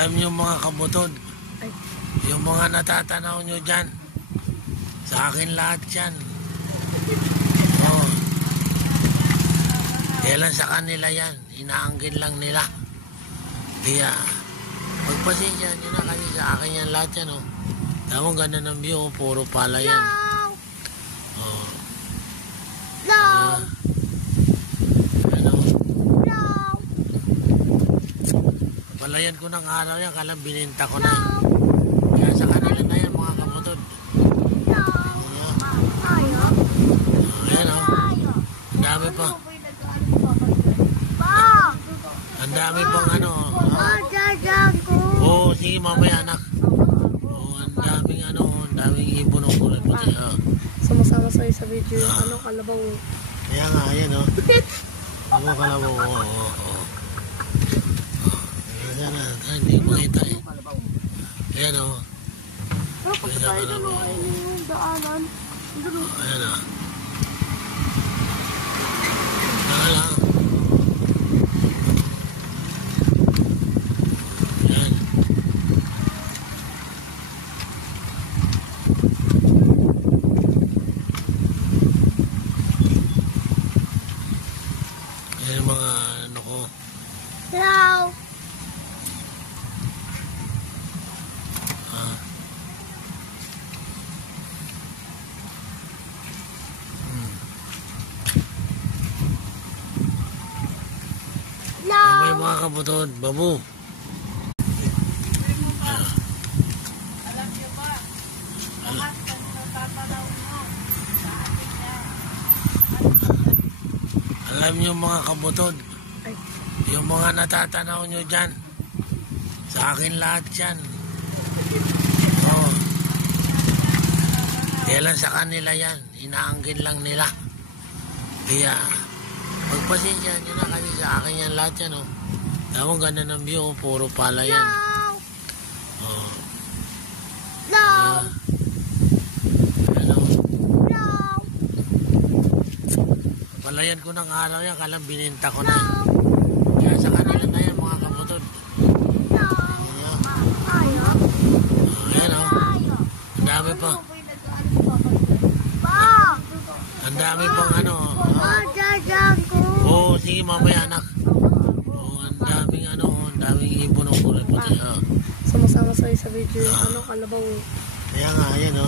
Alam niyo mga kabutod, Ay. yung mga natatanaw nyo dyan, sa akin lahat yan. Oo. Kailan sa kanila yan, inaangkin lang nila. Kaya, magpasensya nyo na kasi sa akin yan lahat yan. Oh. Tamang ganda ng view, puro pala yan. Oh. No! Ano? No! Palayan ko ng araw yan, kalang bininta ko na. Kaya sa kanila na yan mga kabutod. No! Tayo? Ayan o. Ang dami pa. Pa! Ang dami pang ano. Dadaan ko! Oo, sige mamaya anak. Oo, ang daming ano, ang daming ibon ng kulay puti. Sumasama sa'yo sa video yung ano, kalabaw. Kaya nga, ayan o. Ano ka lang mo? Oo. Ayan na, hindi makita eh. Ayan o. Pero pag tayo dalawa ay yung daanan. Ayan o. Saka lang. Ayan. Ayan yung mga ano ko. Hello! May mga kabutod, babu. Alam niyo ba, lahat ng natatanaw mo sa atin niya. Alam niyo mga kabutod, Ay. yung mga natatanaw nyo dyan, sa akin lahat yan. Oo. Kailan sa kanila yan, inaangkin lang nila. Kaya, magpasensya nyo na kasi sa akin yan lahat yan. Oh. Tamang ganda ng view, puro pala yan. Oh. No! Ano? No! Palayan ko ng araw yan, kalang bininta ko na. Kaya sa kanila na yan mga kabutod. No! Tayo? Ayan o. Ang dami pa. Pa! Ang dami pang ano. Dadaan ko! Oo, sige mamaya anak. Oo, ang daming ano, ang daming ibon ng kulay puti. Sumasama sa'yo sa video yung ano, kalabaw. Kaya nga, ayan o.